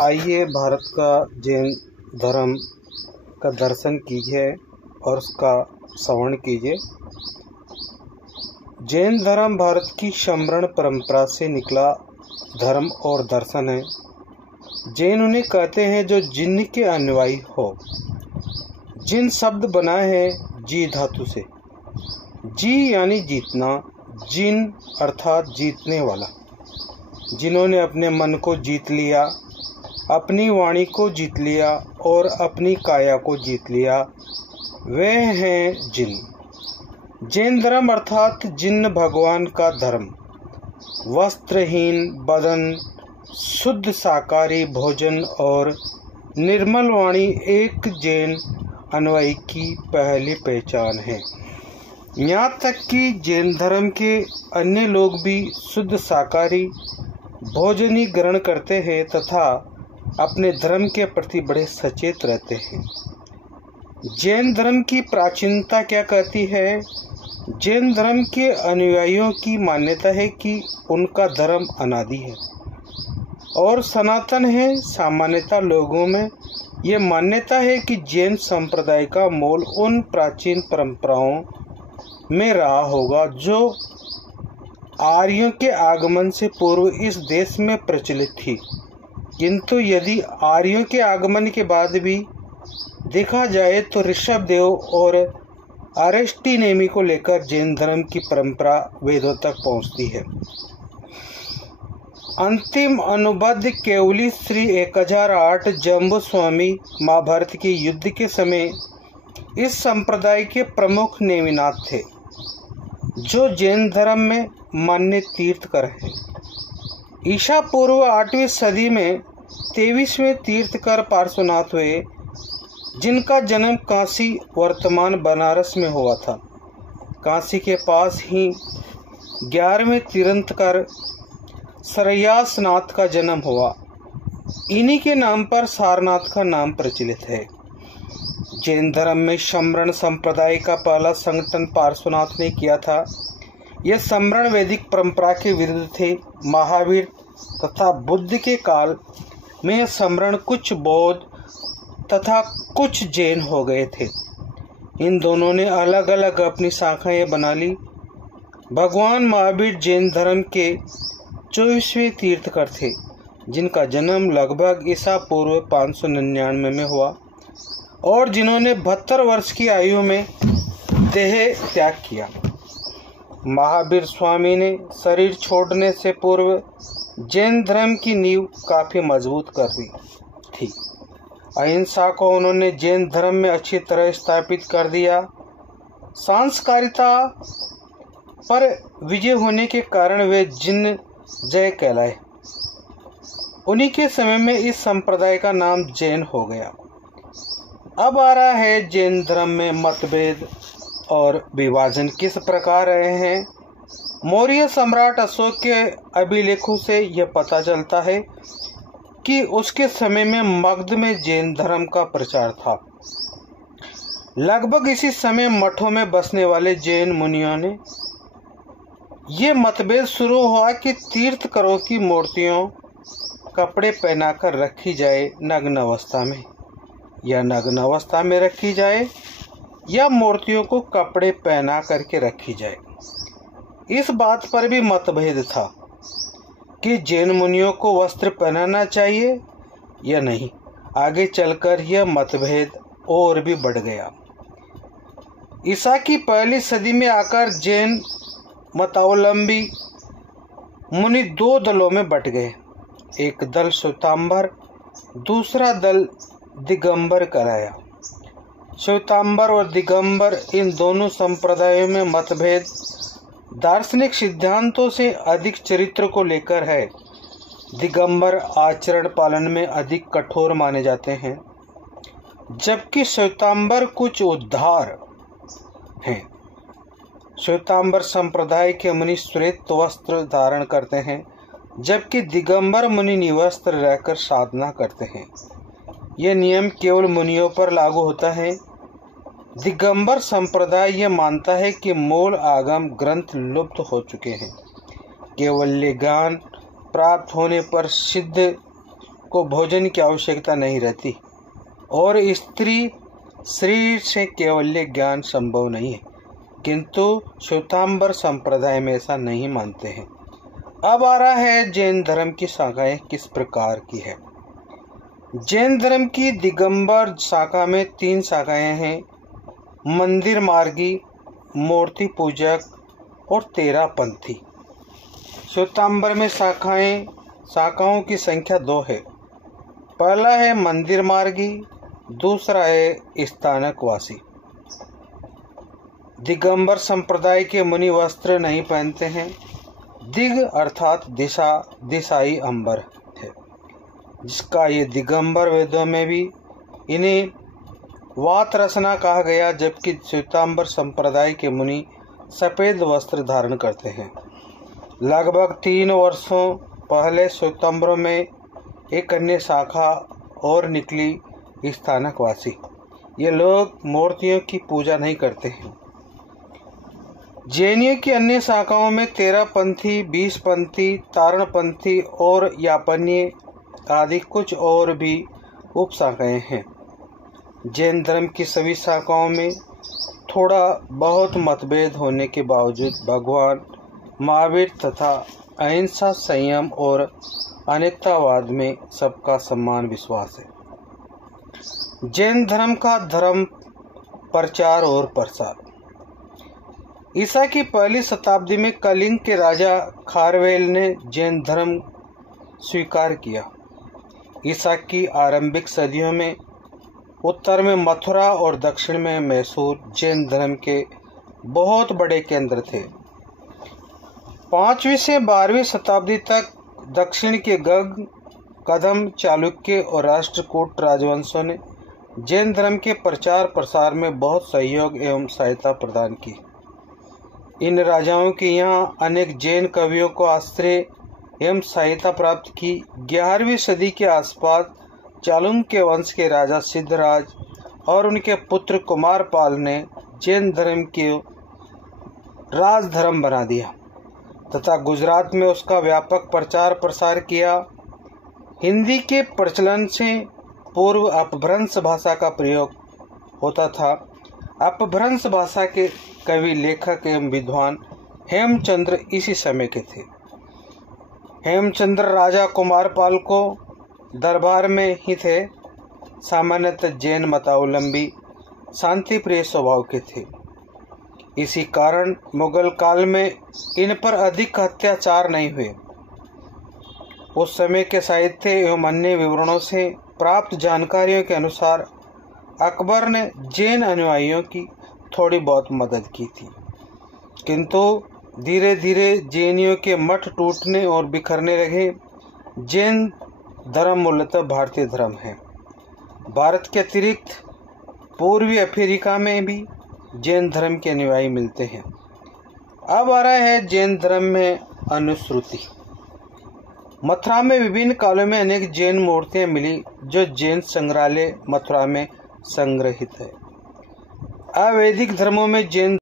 आइए भारत का जैन धर्म का दर्शन कीजिए और उसका श्रवण कीजिए। जैन धर्म भारत की श्रमण परंपरा से निकला धर्म और दर्शन है। जैन उन्हें कहते हैं जो जिन के अनुयायी हो। जिन शब्द बना है जी धातु से। जी यानी जीतना, जिन अर्थात जीतने वाला। जिन्होंने अपने मन को जीत लिया, अपनी वाणी को जीत लिया और अपनी काया को जीत लिया, वे हैं जिन। जैन धर्म अर्थात जिन भगवान का धर्म। वस्त्रहीन बदन, शुद्ध शाकाहारी भोजन और निर्मल वाणी एक जैन अनुयायी की पहली पहचान है। यहाँ तक कि जैन धर्म के अन्य लोग भी शुद्ध शाकाहारी भोजन ही ग्रहण करते हैं तथा अपने धर्म के प्रति बड़े सचेत रहते हैं। जैन धर्म की प्राचीनता क्या कहती है? जैन धर्म के अनुयायियों की मान्यता है कि उनका धर्म अनादि है और सनातन है। सामान्यतः लोगों में यह मान्यता है कि जैन संप्रदाय का मूल उन प्राचीन परंपराओं में रहा होगा जो आर्यों के आगमन से पूर्व इस देश में प्रचलित थी। किंतु यदि आर्यों के आगमन के बाद भी देखा जाए तो ऋषभदेव और अरिष्टनेमी को लेकर जैन धर्म की परंपरा वेदों तक पहुंचती है। अंतिम अनुबद्ध केवली श्री 1008 जम्बू स्वामी महाभारत के युद्ध के समय इस संप्रदाय के प्रमुख नेमिनाथ थे, जो जैन धर्म में मान्य तीर्थकर हैं। ईसा पूर्व 8वीं सदी में 23वें तीर्थकर पार्श्वनाथ हुए, जिनका जन्म काशी वर्तमान बनारस में हुआ था। काशी के पास ही 11वें तीर्थकर सरयासनाथ का जन्म हुआ। इन्हीं के नाम पर सारनाथ का नाम प्रचलित है। जैन धर्म में श्रमण संप्रदाय का पहला संगठन पार्श्वनाथ ने किया था। यह श्रमण वैदिक परंपरा के विरुद्ध थे। महावीर तथा बुद्ध के काल में श्रमण कुछ बौद्ध तथा कुछ जैन हो गए थे। इन दोनों ने अलग अलग अपनी शाखाएं बना ली। भगवान महावीर जैन धर्म के 24वें तीर्थकर थे, जिनका जन्म लगभग ईसा पूर्व 599 में हुआ और जिन्होंने 72 वर्ष की आयु में देह त्याग किया। महावीर स्वामी ने शरीर छोड़ने से पूर्व जैन धर्म की नींव काफी मजबूत कर दी थी। अहिंसा को उन्होंने जैन धर्म में अच्छी तरह स्थापित कर दिया। सांस्कारिकता पर विजय होने के कारण वे जिन जय कहलाए। उन्हीं के समय में इस संप्रदाय का नाम जैन हो गया। अब आ रहा है जैन धर्म में मतभेद और विभाजन किस प्रकार रहे हैं। मौर्य सम्राट अशोक के अभिलेखों से यह पता चलता है कि उसके समय में मगध में जैन धर्म का प्रचार था। लगभग इसी समय मठों में बसने वाले जैन मुनियों ने यह मतभेद शुरू हुआ कि तीर्थकरों की मूर्तियों कपड़े पहनाकर रखी जाए नग्न अवस्था में, या नग्न अवस्था में रखी जाए या मूर्तियों को कपड़े पहना करके रखी जाए। इस बात पर भी मतभेद था कि जैन मुनियों को वस्त्र पहनाना चाहिए या नहीं। आगे चलकर यह मतभेद और भी बढ़ गया। ईसा की पहली सदी में आकर जैन मतावलंबी मुनि 2 दलों में बट गए। एक दल श्वेतांबर, दूसरा दल दिगंबर कराया। श्वेतांबर और दिगंबर इन दोनों संप्रदायों में मतभेद दार्शनिक सिद्धांतों से अधिक चरित्र को लेकर है। दिगंबर आचरण पालन में अधिक कठोर माने जाते हैं, जबकि श्वेतांबर कुछ उदार हैं। श्वेतांबर संप्रदाय के मुनि श्वेत वस्त्र धारण करते हैं, जबकि दिगंबर मुनि निवस्त्र रहकर साधना करते हैं। यह नियम केवल मुनियों पर लागू होता है। दिगंबर संप्रदाय यह मानता है कि मूल आगम ग्रंथ लुप्त हो चुके हैं। केवल ज्ञान प्राप्त होने पर सिद्ध को भोजन की आवश्यकता नहीं रहती और स्त्री शरीर से केवल्य ज्ञान संभव नहीं है, किंतु श्वेतांबर संप्रदाय में ऐसा नहीं मानते हैं। अब आ रहा है जैन धर्म की शाखाएं किस प्रकार की है। जैन धर्म की दिगंबर शाखा में 3 शाखाएं हैं, मंदिर मार्गी, मूर्ति पूजक और 13 पंथी। श्वेतांबर में शाखाओं की संख्या 2 है। पहला है मंदिर मार्गी, दूसरा है स्थानकवासी। दिगंबर संप्रदाय के मुनि वस्त्र नहीं पहनते हैं। दिग अर्थात दिशाई अंबर है, जिसका ये दिगंबर वेदों में भी इन्हें वात रसना कहा गया, जबकि श्वेतांबर संप्रदाय के मुनि सफेद वस्त्र धारण करते हैं। लगभग 3 वर्षों पहले श्वेतांबरों में एक अन्य शाखा और निकली, स्थानकवासी। ये लोग मूर्तियों की पूजा नहीं करते हैं। जैनियों की अन्य शाखाओं में 13 पंथी, 20 पंथी, तारण पंथी और यापन्य आदि कुछ और भी उपशाखाएं हैं। जैन धर्म की सभी शाखाओं में थोड़ा बहुत मतभेद होने के बावजूद भगवान महावीर तथा अहिंसा, संयम और अनित्यवाद में सबका समान विश्वास है। जैन धर्म का धर्म प्रचार और प्रसार। ईसा की पहली शताब्दी में कलिंग के राजा खारवेल ने जैन धर्म स्वीकार किया। ईसा की आरंभिक सदियों में उत्तर में मथुरा और दक्षिण में मैसूर जैन धर्म के बहुत बड़े केंद्र थे। 5वीं से 12वीं शताब्दी तक दक्षिण के गग, कदम, चालुक्य और राष्ट्रकूट राजवंशों ने जैन धर्म के प्रचार प्रसार में बहुत सहयोग एवं सहायता प्रदान की। इन राजाओं के यहाँ अनेक जैन कवियों को आश्रय एवं सहायता प्राप्त की। 11वीं सदी के आसपास चालुक्य वंश के राजा सिद्धराज और उनके पुत्र कुमारपाल ने जैन धर्म को राजधर्म बना दिया तथा गुजरात में उसका व्यापक प्रचार प्रसार किया। हिंदी के प्रचलन से पूर्व अपभ्रंश भाषा का प्रयोग होता था। अपभ्रंश भाषा के कवि, लेखक एवं विद्वान हेमचंद्र इसी समय के थे। हेमचंद्र राजा कुमारपाल को दरबार में ही थे। सामान्यतः जैन मतावलंबी, शांति प्रिय स्वभाव के थे। इसी कारण मुगल काल में इन पर अधिक अत्याचार नहीं हुए। उस समय के साहित्य एवं अन्य विवरणों से प्राप्त जानकारियों के अनुसार अकबर ने जैन अनुयायियों की थोड़ी बहुत मदद की थी, किंतु धीरे धीरे जैनियों के मठ टूटने और बिखरने लगे। जैन धर्म मूलतः भारतीय धर्म है। भारत के अतिरिक्त पूर्वी अफ्रीका में भी जैन धर्म के अनुयायी मिलते हैं। अब आ रहा है जैन धर्म में अनुश्रुति। मथुरा में विभिन्न कालों में अनेक जैन मूर्तियां मिली, जो जैन संग्रहालय मथुरा में संग्रहित है। अवैदिक धर्मों में जैन